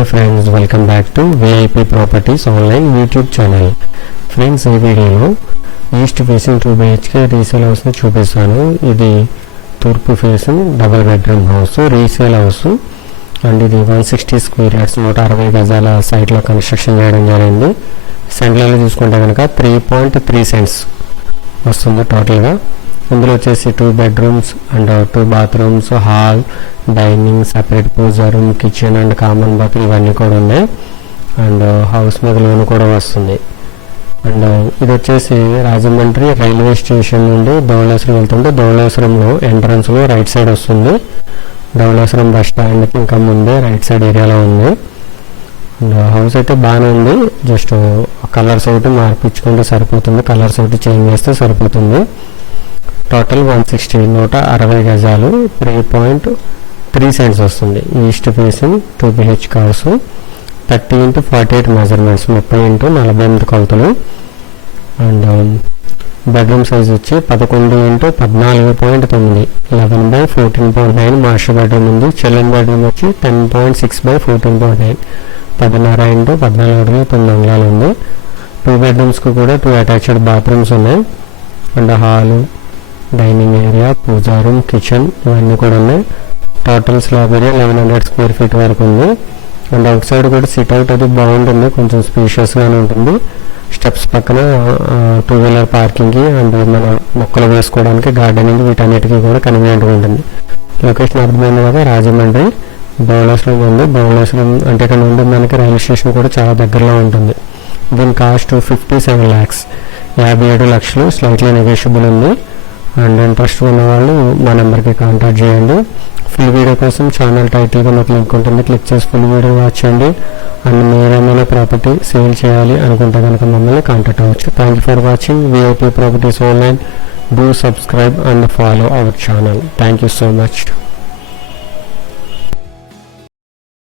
Hello friends welcome back to VIP properties online YouTube channel friends ఈ వీడియోలో east facing two BHK resale హౌస్ని చూపిస్తాను. ఇది తూర్పు facing double bedroom house resale house and ఇది one sixty square yards నూట అరవై గజాల సైట్లో కన్స్ట్రక్షన్ చేయడం జరిగింది. సెంట్లలో చూసుకుంటే కనుక త్రీ పాయింట్ త్రీ సెంట్స్ వస్తుంది టోటల్గా ఇందులో వచ్చేసి two bedrooms and two bathrooms hall dining separate puja room kitchen and common bath ఇవన్నీ కూడా ఉన్నాయి. అండ్ హౌస్ మీద లోన్ కూడా వస్తుంది. అండ్ ఇది వచ్చేసి రాజమండ్రి రైల్వే స్టేషన్ నుండి ధవళేశ్వరం వెళ్తుంటే ధవళేశ్వరంలో ఎంట్రన్స్లో రైట్ సైడ్ వస్తుంది. ధవళేశ్వరం బస్ స్టాండ్కి ఇంకా ముందే రైట్ సైడ్ ఏరియాలో ఉంది. అండ్ హౌస్ అయితే బాగానే ఉంది. జస్ట్ కలర్స్ ఒకటి మార్పించుకుంటే సరిపోతుంది. కలర్స్ ఒకటి చేంజ్ చేస్తే సరిపోతుంది. టోటల్ వన్ సిక్స్టీ నూట అరవై గజాలు త్రీ పాయింట్ త్రీ సెంట్స్ వస్తుంది. East facing two BH cars thirty into forty eight measurements ముప్పై ఇంటూ నలభై ఎనిమిది కొలతలు అండ్ um, బెడ్రూమ్ సైజ్ వచ్చి పదకొండు ఇంటూ పద్నాలుగు పాయింట్ తొమ్మిది. Eleven by fourteen point nine master bedroom ఉంది. చిల్డ్రన్ బెడ్రూమ్ వచ్చి ten point six by fourteen point nine. పదిన్నర ఇంటూ పద్నాలుగు అడుగులు తొమ్మిది అంగళాలు ఉంది. టూ బెడ్రూమ్స్కి కూడా టూ అటాచ్డ్ బాత్రూమ్స్ ఉన్నాయి. And hall dining area puja room kitchen ఇవన్నీ కూడా ఉన్నాయి. Total slab area eleven hundred square feet వరకు ఉంది. అండ్ అవుట్ సైడ్ కూడా సిట్ అవుట్ అది బాగుంటుంది. కొంచెం స్పేషియస్గానే ఉంటుంది. స్టెప్స్ పక్కన టూ వీలర్ పార్కింగ్కి అండ్ మన మొక్కలు వేసుకోవడానికి గార్డెనింగ్ వీటన్నిటికీ కూడా కన్వీనియంట్గా ఉంటుంది. లొకేషన్ అర్థమైంది కదా? రాజమండ్రి బౌలాశ్రం ఉంది. బౌలాశ్రం అంటే ఇక్కడ నుండి మనకి రైల్వే స్టేషన్ కూడా చాలా దగ్గరలో ఉంటుంది. దీని కాస్ట్ ఫిఫ్టీ సెవెన్ ల్యాక్స్ యాభై ఏడు లక్షలు స్లైట్లీ నెగోషియబుల్ ఉంది. అండ్ ఇంట్రెస్ట్ ఉన్న వాళ్ళు మా నెంబర్కి కాంటాక్ట్ చేయండి. ఫుల్ వీడియో కోసం ఛానల్ టైటిల్గా నాకు లింక్ ఉంటుంది. క్లిక్ చేసి ఫుల్ వీడియో వాచ్ చేయండి. అండ్ మీరేమైనా ప్రాపర్టీ సేల్ చేయాలి అనుకుంటే కనుక మమ్మల్ని కాంటాక్ట్ అవ్వచ్చు. Thank you for watching VIP properties online do subscribe and follow our channel thank you so much